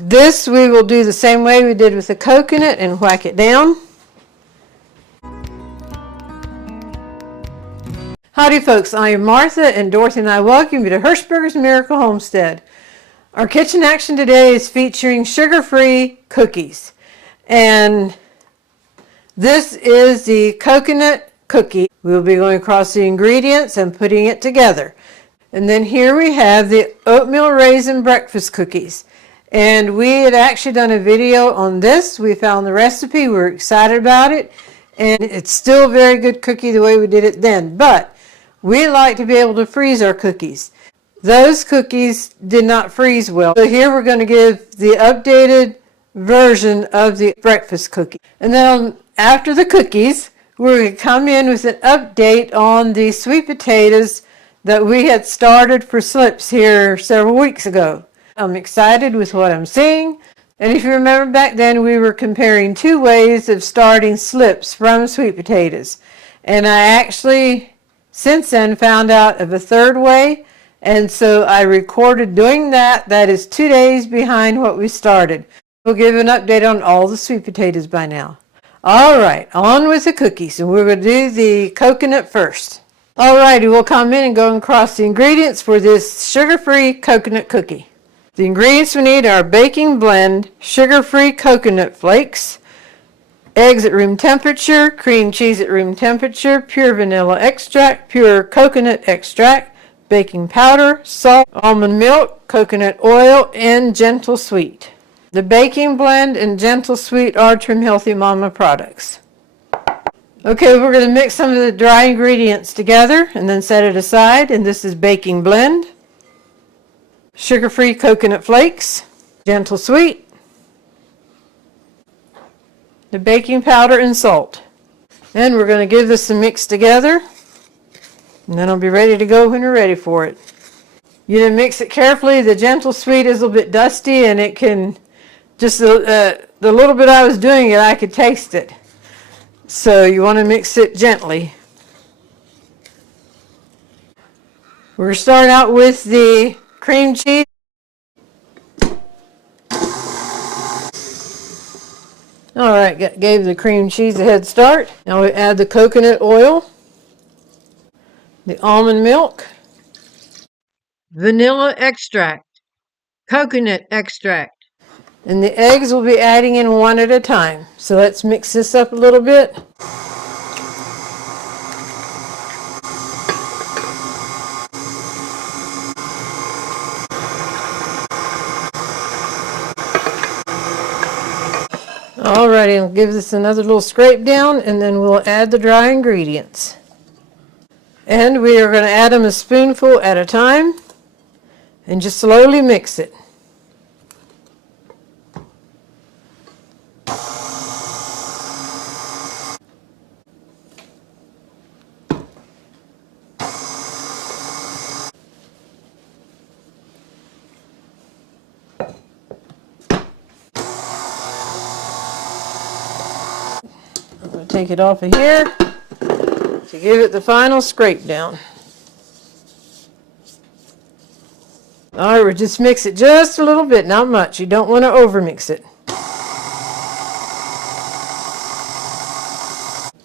This we will do the same way we did with the coconut and whack it down. Howdy folks, I am Martha and Dorothy and I welcome you to Hirschberger's Miracle Homestead. Our kitchen action today is featuring sugar-free cookies. And this is the coconut cookie. We'll be going across the ingredients and putting it together. And then here we have the oatmeal raisin breakfast cookies. And we had actually done a video on this. We found the recipe. We were excited about it. And it's still a very good cookie the way we did it then. But we like to be able to freeze our cookies. Those cookies did not freeze well. So here we're going to give the updated version of the breakfast cookie. And then after the cookies, we're going to come in with an update on the sweet potatoes that we had started for slips here several weeks ago. I'm excited with what I'm seeing. And if you remember back then, we were comparing two ways of starting slips from sweet potatoes. And I actually, since then, found out of a third way. And so I recorded doing that. That is 2 days behind what we started. We'll give an update on all the sweet potatoes by now. All right, on with the cookies. And we're going to do the coconut first. All righty, we'll come in and go across the ingredients for this sugar-free coconut cookie. The ingredients we need are baking blend, sugar-free coconut flakes, eggs at room temperature, cream cheese at room temperature, pure vanilla extract, pure coconut extract, baking powder, salt, almond milk, coconut oil, and Gentle Sweet. The baking blend and Gentle Sweet are Trim Healthy Mama products. Okay, we're going to mix some of the dry ingredients together and then set it aside. And this is baking blend, sugar-free coconut flakes, Gentle Sweet, the baking powder and salt. And we're going to give this a mix together. And then I'll be ready to go when you're ready for it. You need to mix it carefully. The Gentle Sweet is a little bit dusty and it can, just the little bit I was doing it, I could taste it. So you want to mix it gently. We're starting out with the cream cheese. All right, gave the cream cheese a head start. Now we add the coconut oil, the almond milk, vanilla extract, coconut extract, and the eggs we'll be adding in one at a time. So let's mix this up a little bit. Alrighty, I'll give this another little scrape down and then we'll add the dry ingredients. And we are going to add them a spoonful at a time and just slowly mix it. I'm going to take it off of here to give it the final scrape down. All right, we'll just mix it just a little bit, not much. You don't want to overmix it.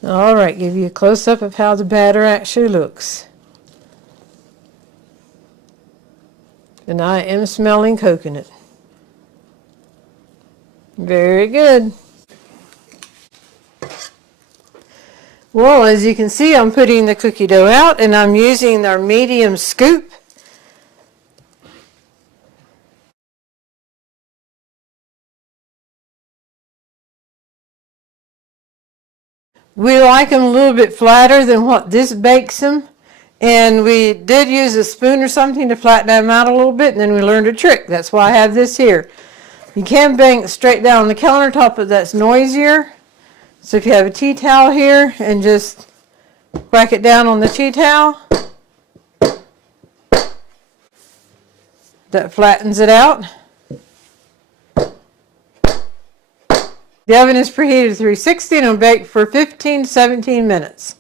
All right, give you a close-up of how the batter actually looks. And I am smelling coconut. Very good. Well, as you can see, I'm putting the cookie dough out and I'm using our medium scoop. We like them a little bit flatter than what this bakes them. And we did use a spoon or something to flatten them out a little bit, and then we learned a trick. That's why I have this here. You can bang it straight down on the countertop, but that's noisier. So if you have a tea towel here and just whack it down on the tea towel, that flattens it out. The oven is preheated to 360 and it'll bake for 15 to 17 minutes.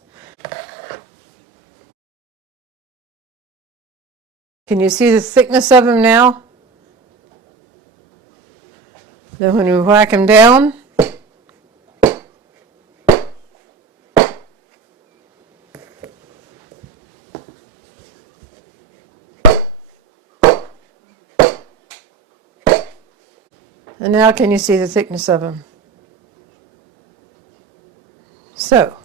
Can you see the thickness of them now? Then when we whack them down, and now can you see the thickness of them? So,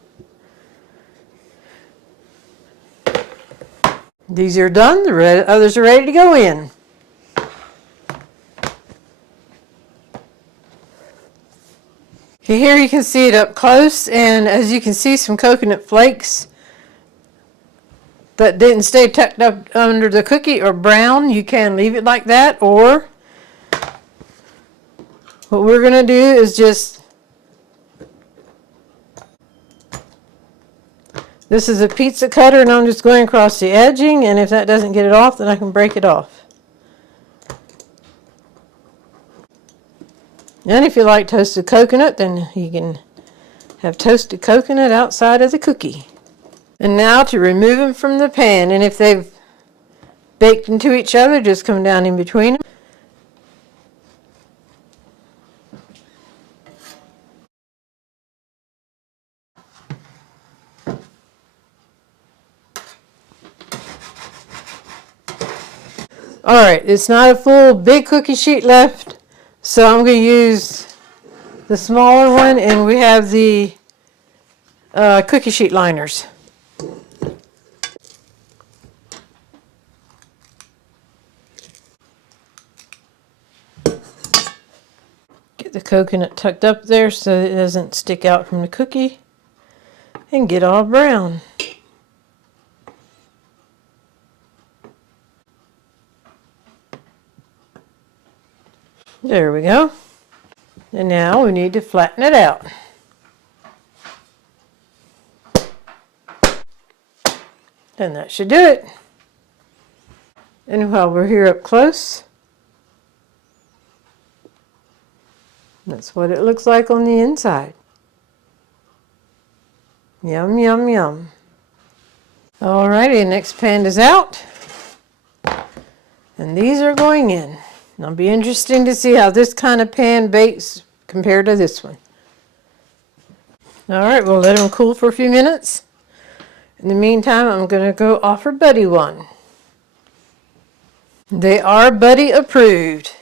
these are done, the others are ready to go in. Okay, here you can see it up close, and as you can see, some coconut flakes that didn't stay tucked up under the cookie are brown. You can leave it like that, or what we're going to do is just, this is a pizza cutter and I'm just going across the edging, and if that doesn't get it off, then I can break it off. And if you like toasted coconut, then you can have toasted coconut outside of the cookie. And now to remove them from the pan, and if they've baked into each other, just come down in between them. Alright, it's not a full big cookie sheet left, so I'm going to use the smaller one, and we have the cookie sheet liners. Get the coconut tucked up there so it doesn't stick out from the cookie and get all brown. There we go. And now we need to flatten it out. And that should do it. And while we're here up close, that's what it looks like on the inside. Yum, yum, yum. Alrighty, next pan is out. And these are going in. It'll be interesting to see how this kind of pan bakes compared to this one. Alright, we'll let them cool for a few minutes. In the meantime, I'm going to go offer Buddy one. They are Buddy approved.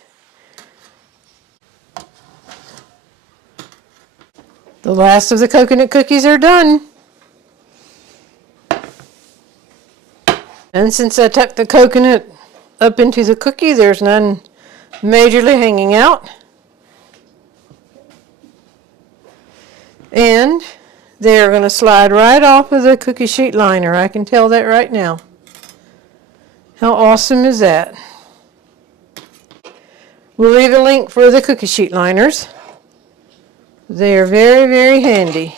The last of the coconut cookies are done. And since I tucked the coconut up into the cookie, there's none majorly hanging out. And they're going to slide right off of the cookie sheet liner. I can tell that right now. How awesome is that? We'll leave a link for the cookie sheet liners. They are very, very handy.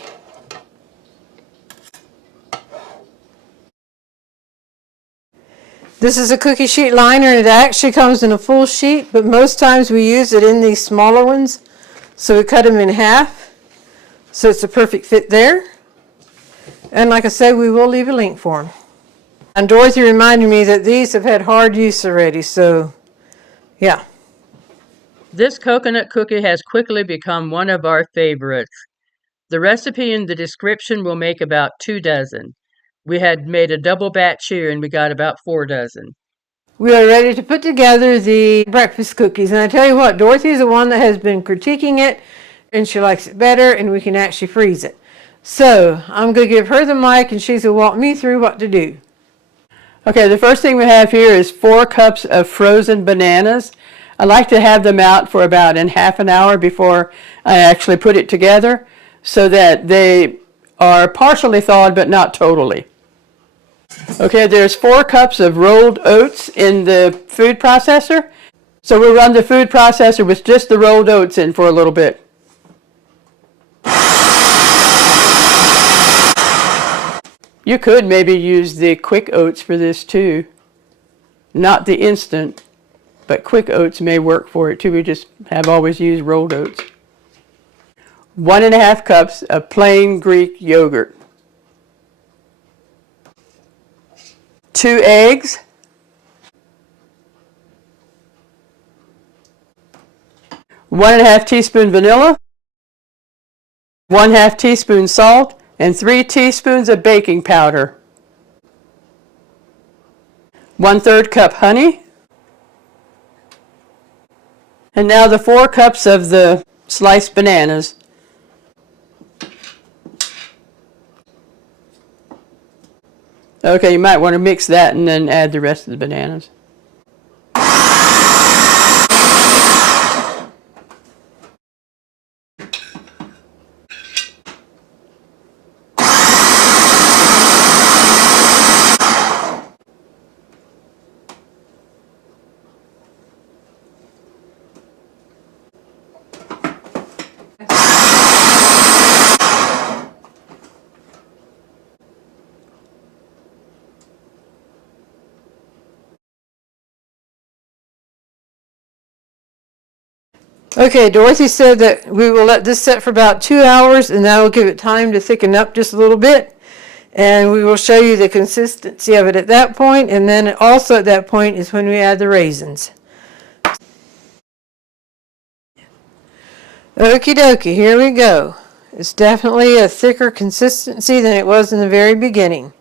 This is a cookie sheet liner, and it actually comes in a full sheet, but most times we use it in these smaller ones. So we cut them in half, so it's a perfect fit there. And like I said, we will leave a link for them. And Dorothy reminded me that these have had hard use already, so yeah. This coconut cookie has quickly become one of our favorites. The recipe in the description will make about 2 dozen. We had made a double batch here and we got about 4 dozen. We are ready to put together the breakfast cookies. And I tell you what, Dorothy is the one that has been critiquing it, and she likes it better, and we can actually freeze it. So I'm going to give her the mic, and she's going to walk me through what to do. Okay, the first thing we have here is 4 cups of frozen bananas. I like to have them out for about half an hour before I actually put it together so that they are partially thawed but not totally. Okay, there's 4 cups of rolled oats in the food processor. So we'll run the food processor with just the rolled oats in for a little bit. You could maybe use the quick oats for this too. Not the instant, but quick oats may work for it too. We just have always used rolled oats. 1.5 cups of plain Greek yogurt. 2 eggs. 1½ teaspoon vanilla, 1/2 teaspoon salt, and 3 teaspoons of baking powder. 1/3 cup honey. And now the 4 cups of the sliced bananas. Okay, you might want to mix that and then add the rest of the bananas. Okay, Dorothy said that we will let this set for about 2 hours, and that will give it time to thicken up just a little bit. And we will show you the consistency of it at that point, and then also at that point is when we add the raisins. Okie dokie, here we go. It's definitely a thicker consistency than it was in the very beginning.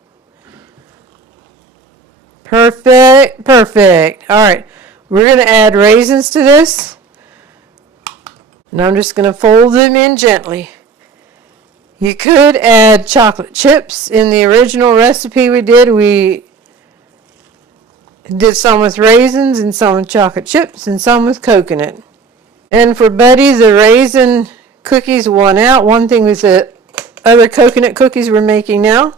Perfect, perfect. All right, we're going to add raisins to this. And I'm just going to fold them in gently. You could add chocolate chips. In the original recipe we did some with raisins and some with chocolate chips and some with coconut. And for Buddy, the raisin cookies won out. One thing was the other coconut cookies we're making now.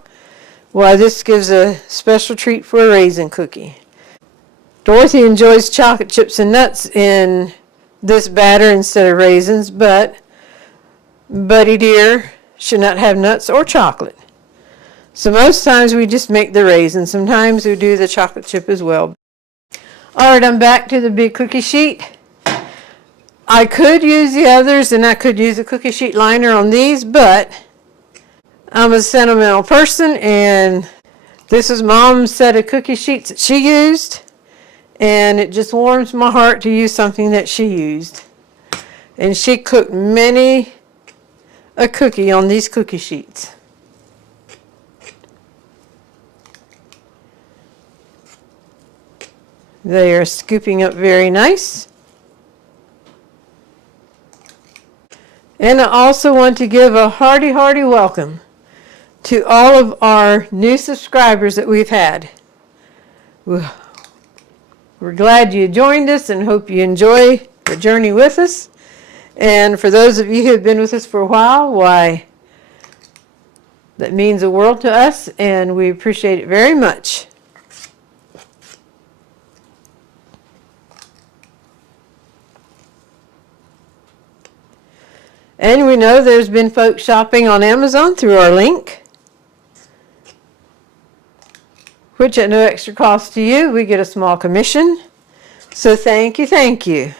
Why, this gives a special treat for a raisin cookie. Dorothy enjoys chocolate chips and nuts in this batter instead of raisins, but Buddy dear should not have nuts or chocolate. So most times we just make the raisins. Sometimes we do the chocolate chip as well. All right, I'm back to the big cookie sheet. I could use the others and I could use a cookie sheet liner on these, but I'm a sentimental person and this is Mom's set of cookie sheets that she used. And it just warms my heart to use something that she used. And she cooked many a cookie on these cookie sheets. They are scooping up very nice. And I also want to give a hearty, hearty welcome to all of our new subscribers that we've had. We're glad you joined us and hope you enjoy the journey with us. And for those of you who have been with us for a while, why, that means the world to us and we appreciate it very much. And we know there's been folks shopping on Amazon through our link, which at no extra cost to you, we get a small commission. So thank you, thank you.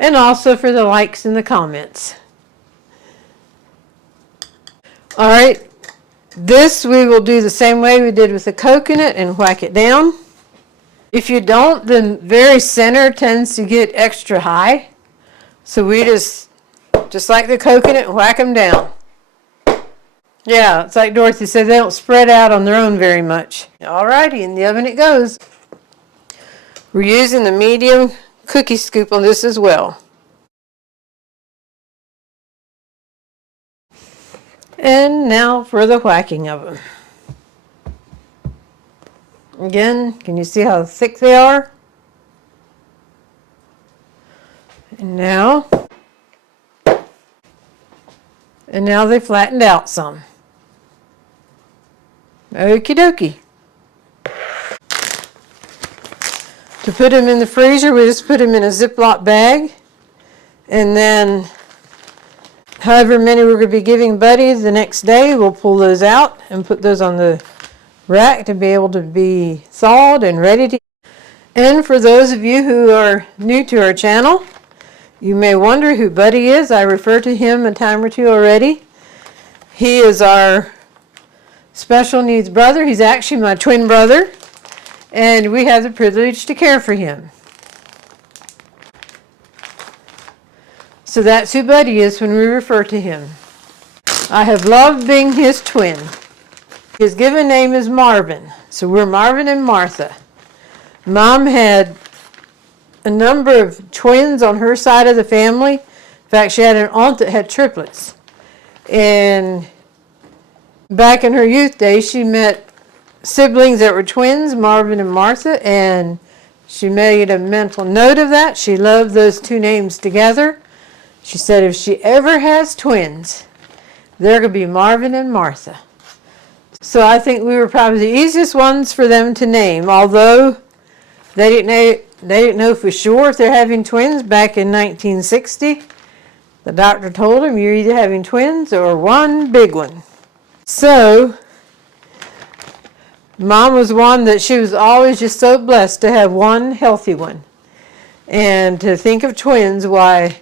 And also for the likes and the comments. All right, this we will do the same way we did with the coconut and whack it down. If you don't, the very center tends to get extra high. So we just like the coconut, whack them down. Yeah, it's like Dorothy said, they don't spread out on their own very much. Alrighty, in the oven it goes. We're using the medium cookie scoop on this as well. And now for the whacking of them. Again, can you see how thick they are? And now they flattened out some. Okie dokie. To put them in the freezer, we just put them in a Ziploc bag. And then however many we're going to be giving Buddy the next day, we'll pull those out and put those on the rack to be able to be thawed and ready to. And for those of you who are new to our channel, you may wonder who Buddy is. I referred to him a time or two already. He is our special needs brother. He's actually my twin brother, and we have the privilege to care for him. So that's who Buddy is when we refer to him. I have loved being his twin. His given name is Marvin, so we're Marvin and Martha. Mom had a number of twins on her side of the family. In fact, she had an aunt that had triplets. And back in her youth days, she met siblings that were twins, Marvin and Martha, and she made a mental note of that. She loved those two names together. She said if she ever has twins, they're going to be Marvin and Martha. So I think we were probably the easiest ones for them to name, although they didn't know for sure if they're having twins back in 1960. The doctor told them you're either having twins or one big one. So Mom was one that she was always just so blessed to have one healthy one. And to think of twins, why,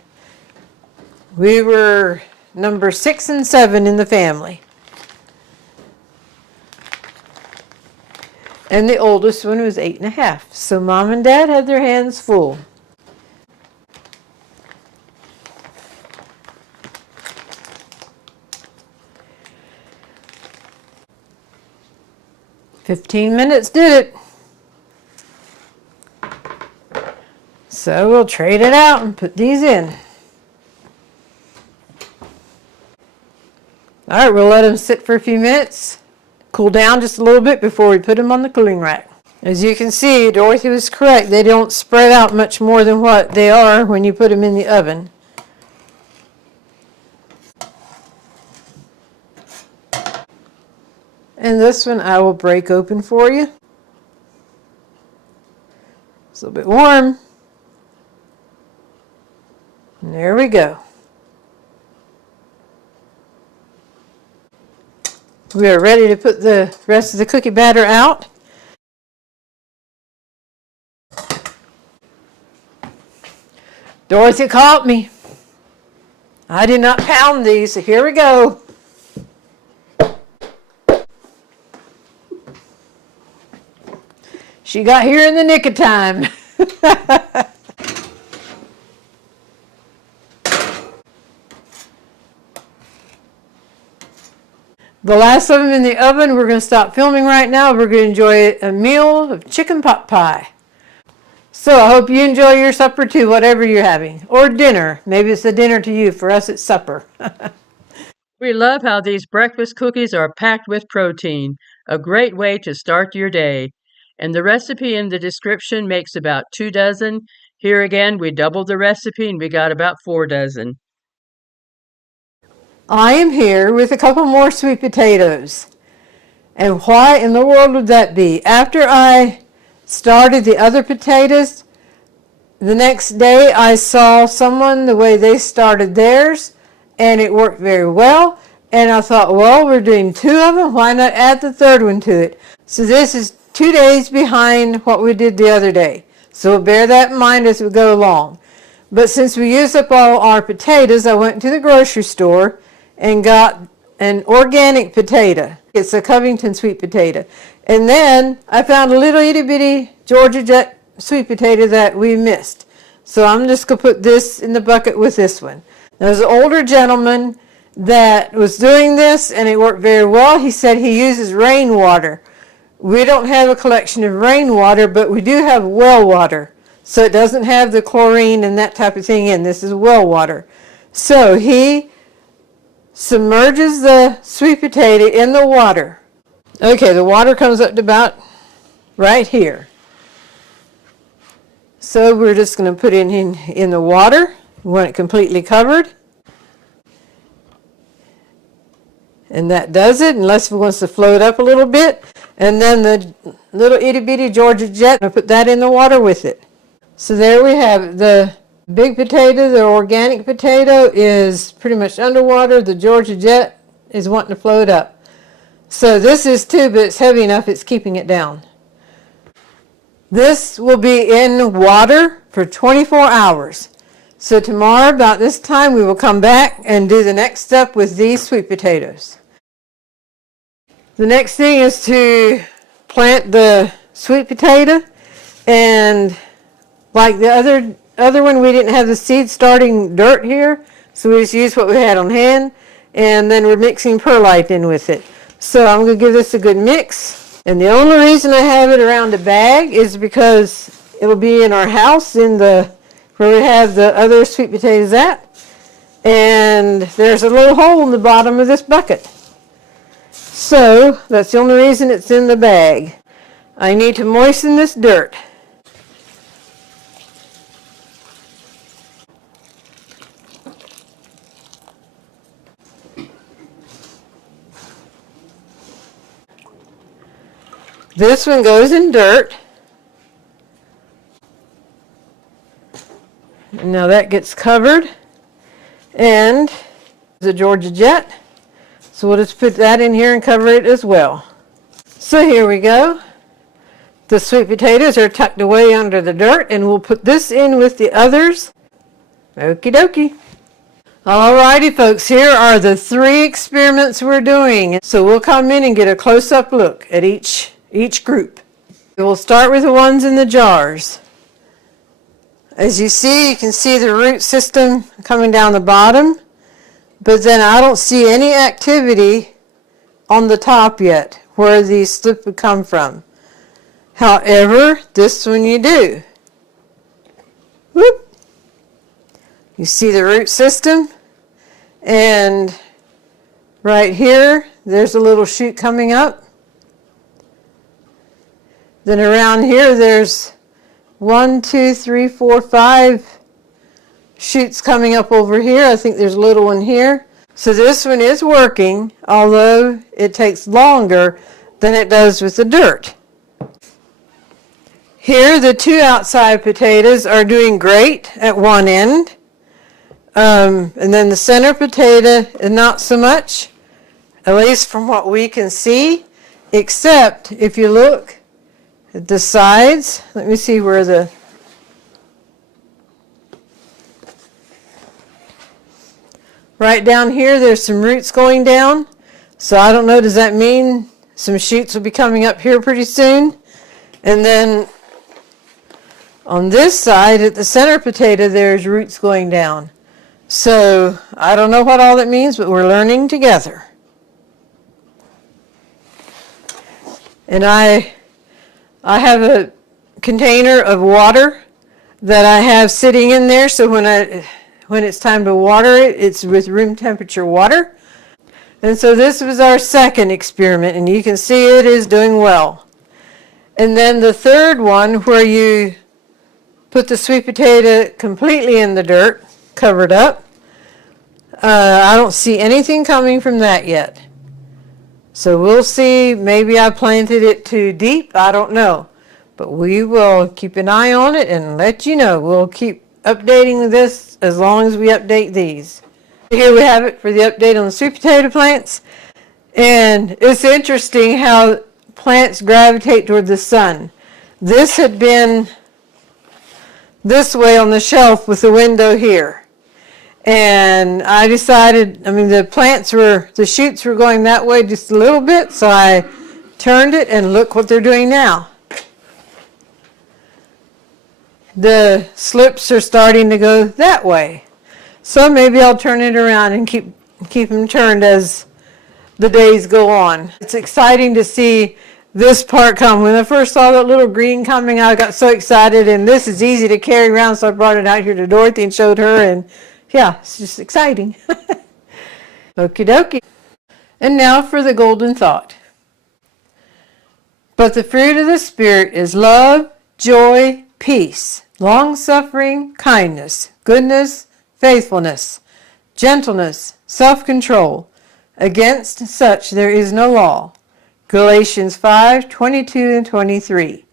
we were number 6 and 7 in the family. And the oldest one was 8.5. So Mom and Dad had their hands full. "15 minutes did it." So we'll trade it out and put these in. All right, we'll let them sit for a few minutes, cool down just a little bit before we put them on the cooling rack. As you can see, Dorothy was correct. They don't spread out much more than what they are when you put them in the oven. And this one I will break open for you. It's a little bit warm. And there we go. We are ready to put the rest of the cookie batter out. Dorothy caught me. I did not pound these, so here we go. She got here in the nick of time. The last of them in the oven. We're going to stop filming right now. We're going to enjoy a meal of chicken pot pie. So I hope you enjoy your supper too, whatever you're having. Or dinner. Maybe it's a dinner to you. For us, it's supper. We love how these breakfast cookies are packed with protein, a great way to start your day. And the recipe in the description makes about 2 dozen. Here again, we doubled the recipe and we got about 4 dozen. I am here with a couple more sweet potatoes. And why in the world would that be? After I started the other potatoes, the next day I saw someone the way they started theirs, and it worked very well. And I thought, well, we're doing 2 of them. Why not add the third one to it? So this is 2 days behind what we did the other day. So bear that in mind as we go along. But since we used up all our potatoes, I went to the grocery store and got an organic potato. It's a Covington sweet potato. And then I found a little itty bitty Georgia Jet sweet potato that we missed. So I'm just going to put this in the bucket with this one. There's an older gentleman that was doing this, and it worked very well. He said he uses rainwater. We don't have a collection of rainwater, but we do have well water. So it doesn't have the chlorine and that type of thing in. This is well water. So he submerges the sweet potato in the water. Okay, the water comes up to about right here. So we're just going to put it in the water. We want it completely covered. And that does it, unless it wants to float up a little bit. And then the little itty bitty Georgia Jet, I put that in the water with it. So there we have it. The big potato, the organic potato, is pretty much underwater. The Georgia Jet is wanting to float up. So this is too, but it's heavy enough it's keeping it down. This will be in water for 24 hours. So tomorrow about this time we will come back and do the next step with these sweet potatoes. The next thing is to plant the sweet potato, and like the other one, we didn't have the seed starting dirt here, so we just used what we had on hand, and then we're mixing perlite in with it. So I'm going to give this a good mix, and the only reason I have it around a bag is because it'll be in our house where we have the other sweet potatoes at, and there's a little hole in the bottom of this bucket. So that's the only reason it's in the bag. I need to moisten this dirt. This one goes in dirt. Now that gets covered, and the Georgia Jet. So we'll just put that in here and cover it as well. So here we go. The sweet potatoes are tucked away under the dirt, and we'll put this in with the others. Okie dokie. Alrighty folks, here are the 3 experiments we're doing. So we'll come in and get a close-up look at each group. We'll start with the ones in the jars. As you can see the root system coming down the bottom, but then I don't see any activity on the top yet where the slip would come from. However, this one you do. Whoop. You see the root system, and right here there's a little shoot coming up. Then around here there's 1, 2, 3, 4, 5 shoots coming up over here. I think there's a little one here. So this one is working, although it takes longer than it does with the dirt. Here the 2 outside potatoes are doing great at one end. And then the center potato is not so much, at least from what we can see, except if you look at the sides. Let me see where right down here there's some roots going down. So I don't know, does that mean some shoots will be coming up here pretty soon? And then on this side at the center potato there's roots going down. So I don't know what all that means, but we're learning together. And I have a container of water that I have sitting in there, so when it's time to water it, it's with room temperature water. And so this was our second experiment, and you can see it is doing well. And then the third one, where you put the sweet potato completely in the dirt, covered up, I don't see anything coming from that yet. So we'll see, maybe I planted it too deep, I don't know. But we will keep an eye on it and let you know. We'll keep updating this as long as we update these. Here we have it for the update on the sweet potato plants. And it's interesting how plants gravitate toward the sun. This had been this way on the shelf with the window here. And I decided, the shoots were going that way just a little bit, so I turned it, and look what they're doing now. The slips are starting to go that way. So maybe I'll turn it around and keep them turned as the days go on. It's exciting to see this part come. When I first saw that little green coming, I got so excited, and this is easy to carry around, so I brought it out here to Dorothy and showed her, and yeah, it's just exciting. Okie dokie. And now for the golden thought. But the fruit of the Spirit is love, joy, peace, long-suffering, kindness, goodness, faithfulness, gentleness, self-control. Against such there is no law. Galatians 5:22 and 23.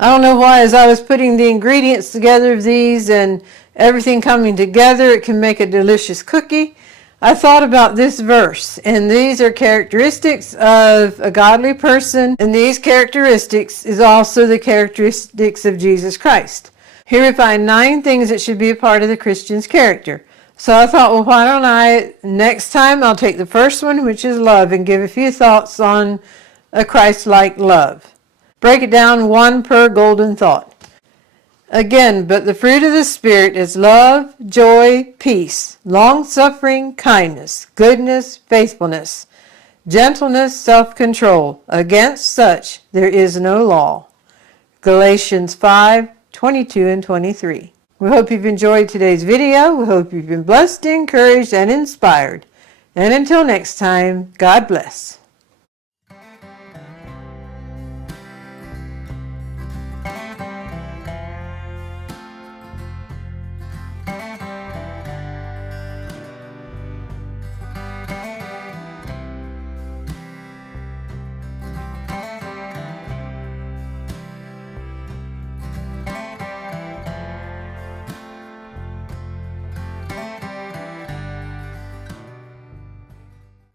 I don't know why, as I was putting the ingredients together of these and everything coming together, it can make a delicious cookie. I thought about this verse, and these are characteristics of a godly person, and these characteristics is also the characteristics of Jesus Christ. Here we find 9 things that should be a part of the Christian's character. So I thought, well, why don't next time I'll take the first one, which is love, and give a few thoughts on a Christ-like love. Break it down one per golden thought. Again, but the fruit of the Spirit is love, joy, peace, long-suffering, kindness, goodness, faithfulness, gentleness, self-control. Against such there is no law. Galatians 5:22 and 23. We hope you've enjoyed today's video. We hope you've been blessed, encouraged, and inspired. And until next time, God bless.